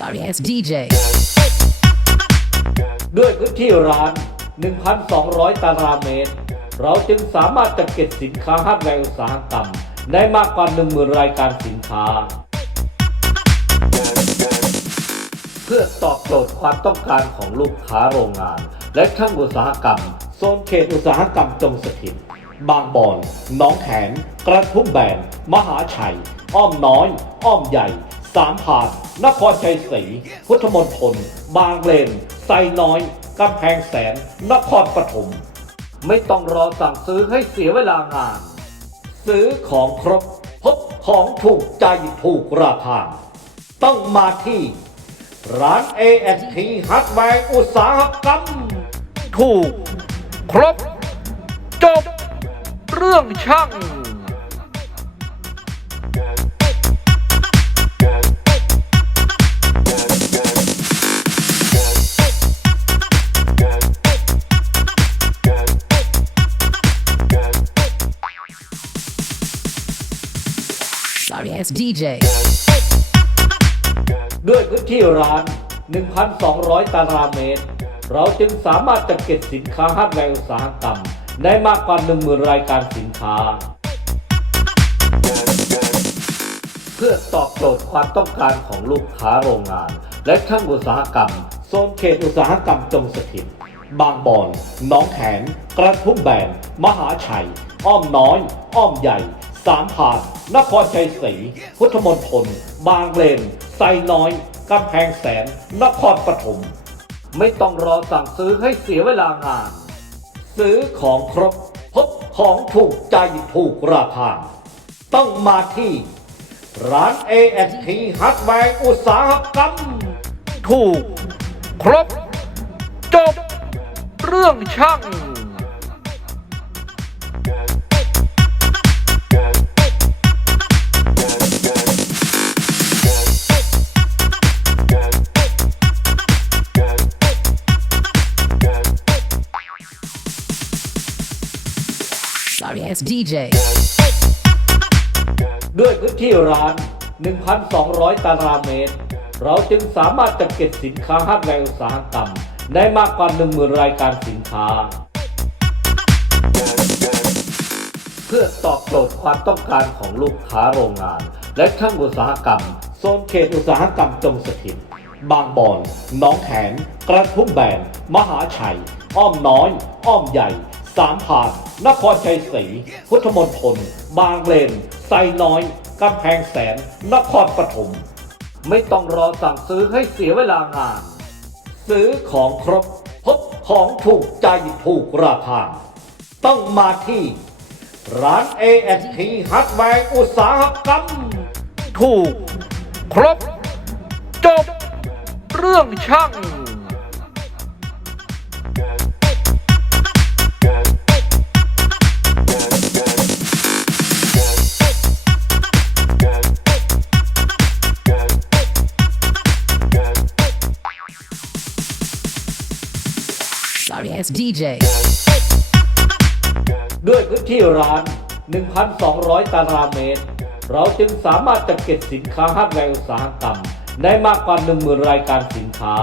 Sorry ass DJ. ด้วยพื้นที่ร้าน 1,200 ตารางเมตร เราจึงสามารถจัดเก็บสินค้าฮาร์ดแวร์อุตสาหกรรมได้มากกว่า 10,000 รายการสินค้า เพื่อตอบโจทย์ความต้องการของลูกค้าโรงงาน และช่างอุตสาหกรรม โซนเขตอุตสาหกรรมจงสถิต บางบอนหน้องแขมกระทุ่มแบน มหาชัย อ้อมน้อย อ้อมใหญ่ สามพานนครชัยศรี พุทธมณฑล บางเลน ไซน้อย กำแพงแสน นครปฐม ไม่ต้องรอสั่งซื้อให้เสียเวลางาน ซื้อของครบ พบของถูกใจถูกราคา ต้องมาที่ ร้าน AST ฮัดแวร์อุตสาหกรรม ถูก ครบ จบ เรื่องช่าง Sorry ass DJ. ด้วยพื้นที่ร้าน 1,200 ตารางเมตร เราจึงสามารถจัดเก็บสินค้าฮาร์ดแวร์อุตสาหกรรมได้มากกว่า 10,000 รายการสินค้า เพื่อตอบโจทย์ความต้องการของลูกค้าโรงงาน และช่างอุตสาหกรรม โซนเขตอุตสาหกรรมจงสถิตบางบอนหน้องแขมกระทุ่มแบน มหาชัย อ้อมน้อย อ้อมใหญ่ สามพานนครชัยศรีพุทธมณฑลบางเลนไซน้อยกำแพงแสน นครปฐมไม่ต้องรอสั่งซื้อให้เสียเวลางาน ซื้อของครบพบของถูกใจถูกราคา ต้องมาที่ ร้าน AST ฮัดแวร์อุตสาหกรรม ถูก ครบ จบ เรื่องช่าง Sorry ass DJ. ด้วยพื้นที่ร้าน 1,200 ตารางเมตร เราจึงสามารถจัดเก็บสินค้าฮาร์ดแวร์อุตสาหกรรม ได้มากกว่า 10,000 รายการสินค้า เพื่อตอบโจทย์ความต้องการของลูกค้าโรงงาน และช่างอุตสาหกรรม โซนเขตอุตสาหกรรมจงสถิต บางบอนน้องแขมกระทุ่มแบน มหาชัย อ้อมน้อย อ้อมใหญ่ สามพราน นครชัยศรี พุทธมณฑล บางเลน ไซน้อยกำแพงแสน นครปฐม ไม่ต้องรอสั่งซื้อให้เสียเวลางาน ซื้อของครบ พบของถูกใจถูกราคา ต้องมาที่ ร้าน AST ฮัดแวร์อุตสาหกรรม ถูก ครบ จบ เรื่องช่าง DJ. ด้วยพื้นที่ร้าน 1,200 ตารางเมตร เราจึงสามารถจัดเก็บสินค้าฮาร์ดแวร์อุตสาหกรรม ได้มากกว่า 10,000 รายการสินค้า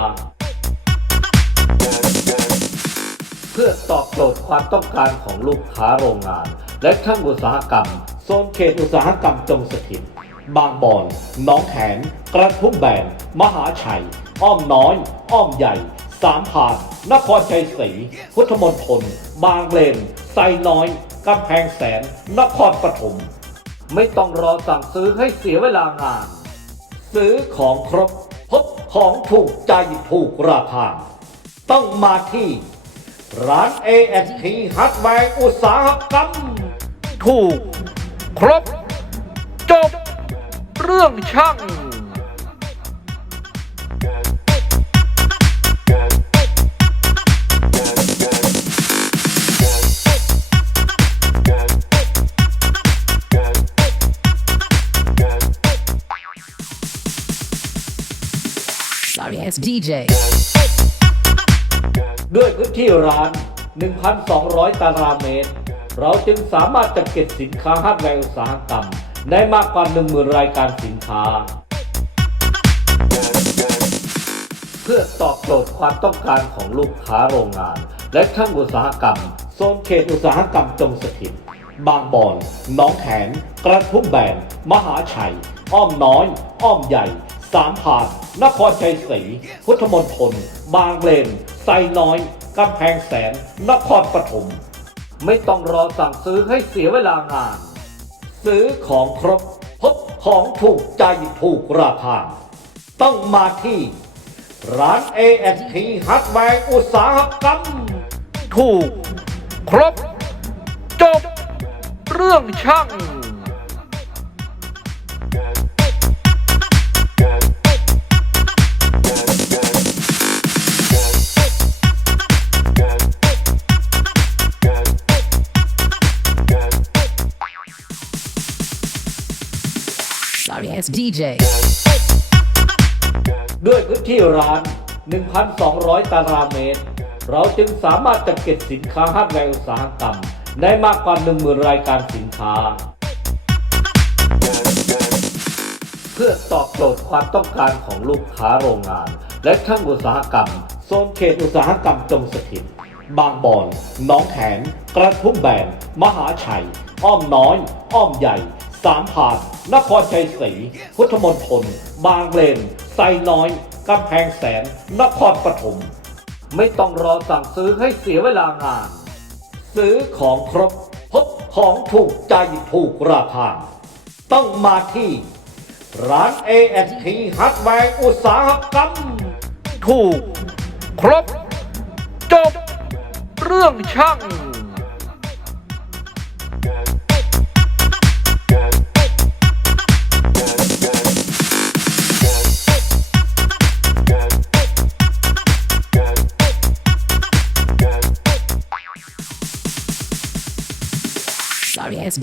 เพื่อตอบโจทย์ความต้องการของลูกค้าโรงงาน และช่างอุตสาหกรรม โซนเขตอุตสาหกรรมจงสถิต บางบอนน้องแขมกระทุ่มแบน มหาชัย อ้อมน้อย อ้อมใหญ่ สามพราน นครชัยศรี พุทธมณฑล บางเลน ไซน้อย กำแพงแสน นครปฐม ไม่ต้องรอสั่งซื้อให้เสียเวลางาน ซื้อของครบ พบของถูกใจถูกราคา ต้องมาที่ ร้าน AST ฮัดแวร์อุตสาหกรรม ถูก ครบ จบ เรื่องช่าง Sports DJ. ด้วยพื้นที่ร้าน 1,200 ตารางเมตร เราจึงสามารถจัดเก็บสินค้าฮาร์ดแวร์อุตสาหกรรม ได้มากกว่า 10,000 รายการสินค้า เพื่อตอบโจทย์ความต้องการของลูกค้าโรงงาน และช่างอุตสาหกรรม โซนเขตอุตสาหกรรมจงสถิต บางบอนน้องแขมกระทุ่มแบน มหาชัย อ้อมน้อย อ้อมใหญ่ สามพราน นครชัยศรี พุทธมณฑล บางเลน ไซน้อย กำแพงแสน นครปฐม ไม่ต้องรอสั่งซื้อให้เสียเวลางาน ซื้อของครบ พบของถูกใจถูกราคา ต้องมาที่ ร้าน AST ฮัดแวร์อุตสาหกรรม ถูก ครบ จบ เรื่องช่าง Sorry, it's DJ. ด้วยพื้นที่ร้าน 1,200 ตารางเมตร เราจึงสามารถจัดเก็บสินค้าฮาร์ดแวร์อุตสาหกรรม ได้มากกว่า 10,000 รายการสินค้า เพื่อตอบโจทย์ความต้องการของลูกค้าโรงงาน และช่างอุตสาหกรรม โซนเขตอุตสาหกรรมจงสถิตบางบอนน้องแขมกระทุ่มแบน มหาชัย อ้อมน้อย อ้อมใหญ่ สามพราน นครชัยศรี พุทธมณฑล บางเลน ไซน้อย กำแพงแสน นครปฐม ไม่ต้องรอสั่งซื้อให้เสียเวลางาน ซื้อของครบ พบของถูกใจถูกราคา ต้องมาที่ ร้าน AST ฮัดแวร์อุตสาหกรรม ถูก ครบ จบ เรื่องช่าง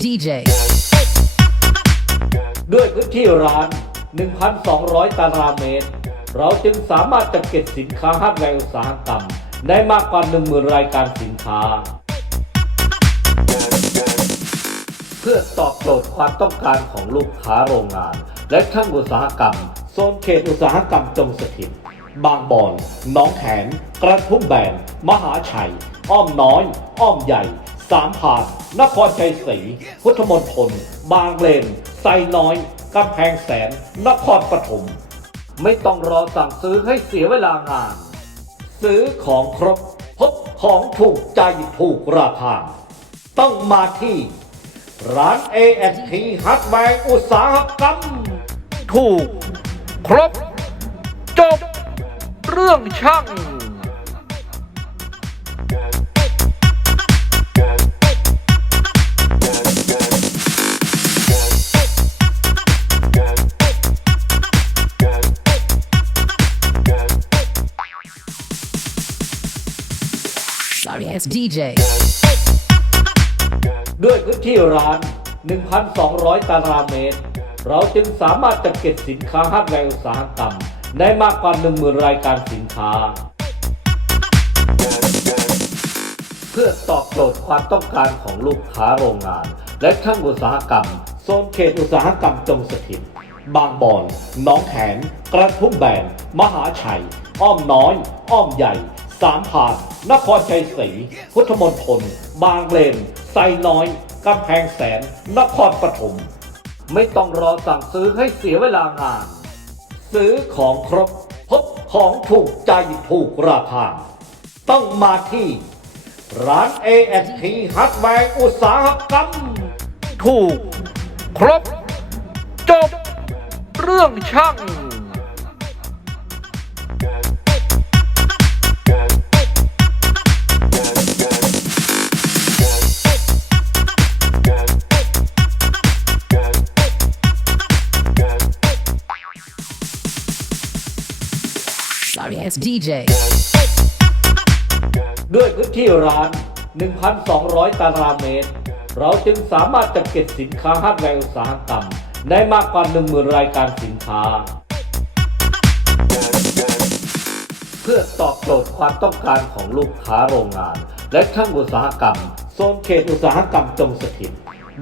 DJ. ด้วยพื้นที่ร้าน 1,200 ตารางเมตร เราจึงสามารถจัดเก็บสินค้าฮาร์ดแร์อุตสาหกรรม ได้มากกว่า 10,000 รายการสินค้า เพื่อตอบโจทย์ความต้องการของลูกค้าโรงงาน และช่างอุตสาหกรรม โซนเขตอุตสาหกรรมจงสถิต บางบอนน้องแขมกระทุ่มแบน มหาชัย อ้อมน้อย อ้อมใหญ่ สามพราน นครชัยศรี พุทธมณฑล บางเลน ไซน้อยกำแพงแสน นครปฐม ไม่ต้องรอสั่งซื้อให้เสียเวลางาน ซื้อของครบ พบของถูกใจถูกราคา ต้องมาที่ ร้าน AST ฮัดแวร์อุตสาหกรรม ถูก ครบ จบ เรื่องช่าง S DJ. ด้วยพื้นที่ร้าน 1,200 ตารางเมตร เราจึงสามารถจัดเก็บสินค้าฮาร์ดแร์อุตสาหกรรมได้มากกว่า 10,000 รายการสินค้า เพื่อตอบโจทย์ความต้องการของลูกค้าโรงงาน และช่างอุตสาหกรรม โซนเขตอุตสาหกรรมจงสถิต บางบอนน้องแขมกระทุ่มแบน มหาชัย อ้อมน้อย อ้อมใหญ่ สามพราน นครชัยศรี พุทธมณฑล บางเลน ไซน้อยกำแพงแสน นครปฐม ไม่ต้องรอสั่งซื้อให้เสียเวลางาน ซื้อของครบ พบของถูกใจถูกราคา ต้องมาที่ ร้าน AST ฮัดแวร์อุตสาหกรรม ถูก ครบ จบ เรื่องช่าง as DJ. ด้วยพื้นที่ร้าน 1,200 ตารางเมตร เราจึงสามารถจัดเก็บสินค้าฮาร์ดแวร์อุตสาหกรรม ได้มากกว่า 10,000 รายการสินค้า เพื่อตอบโจทย์ความต้องการของลูกค้าโรงงาน และช่างอุตสาหกรรม โซนเขตอุตสาหกรรมจงสถิต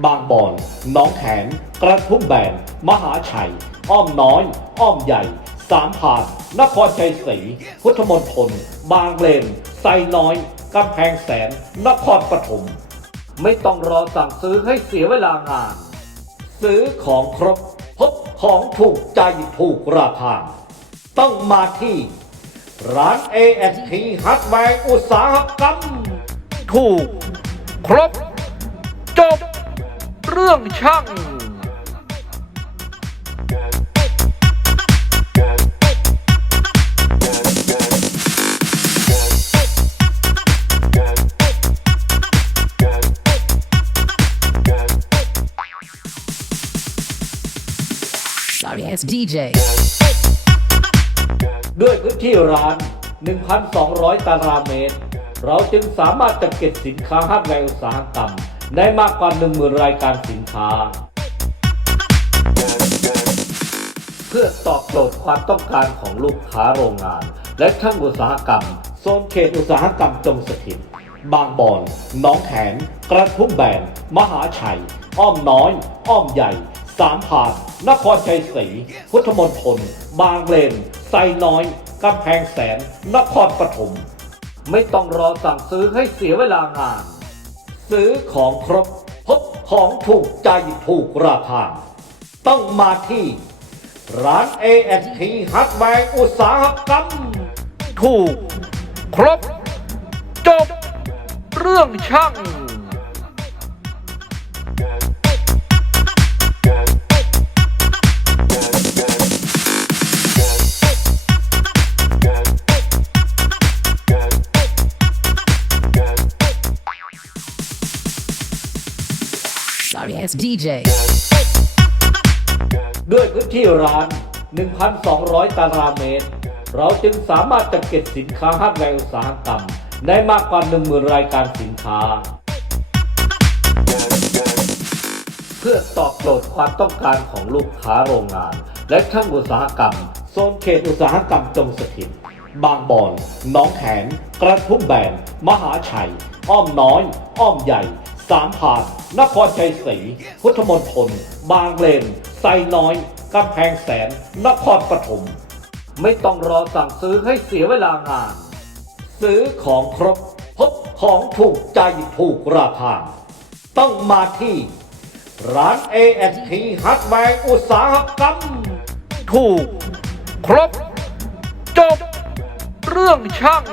บางบอนน้องแขมกระทุ่มแบน มหาชัย อ้อมน้อย อ้อมใหญ่ สามผ่านนครชัยศรี พุทธมณฑล บางเลน ไซน้อย กำแพงแสน นครปฐม ไม่ต้องรอสั่งซื้อให้เสียเวลางาน ซื้อของครบ พบของถูกใจถูกราคา ต้องมาที่ ร้าน AST ฮัตแวร์อุตสาหกรรม ถูก ครบ จบ เรื่องช่าง Sorry ass DJ. ด้วยพื้นที่ร้าน 1,200 ตารางเมตร เราจึงสามารถจัดเก็บสินค้าฮาร์ดแวร์อุตสาหกรรม ได้มากกว่า 10,000 รายการสินค้า เพื่อตอบโจทย์ความต้องการของลูกค้าโรงงาน และช่างอุตสาหกรรม โซนเขตอุตสาหกรรมจงสถิตบางบอนหน้องแขน กระทุ่มแบน มหาชัย อ้อมน้อย อ้อมใหญ่ สามพรานนครชัยศรีพุทธมณฑลบางเลนไซน้อยกำแพงแสน นครปฐมไม่ต้องรอสั่งซื้อให้เสียเวลางาน ซื้อของครบพบของถูกใจถูกราคา ต้องมาที่ ร้าน AST ฮัตแวร์อุตสาหกรรม ถูก ครบ จบ เรื่องช่าง Sorry ass DJ. ด้วยพื้นที่ร้าน 1,200 ตารางเมตร เราจึงสามารถจัดเก็บสินค้าฮาร์ดแวร์อุตสาหกรรมได้มากกว่า 10,000 รายการสินค้า เพื่อตอบโจทย์ความต้องการของลูกค้าโรงงาน และช่างอุตสาหกรรม โซนเขตอุตสาหกรรมจงสถิตบางบอนหน้องแขน กระทุ่มแบน มหาชัย อ้อมน้อย อ้อมใหญ่ สามพราน นครชัยศรี พุทธมณฑล บางเลน ไซน้อยกำแพงแสน นครปฐม ไม่ต้องรอสั่งซื้อให้เสียเวลางาน ซื้อของครบ พบของถูกใจถูกราคา ต้องมาที่ ร้าน AST ฮัตแวร์อุตสาหกรรม ถูก ครบ จบ เรื่องช่าง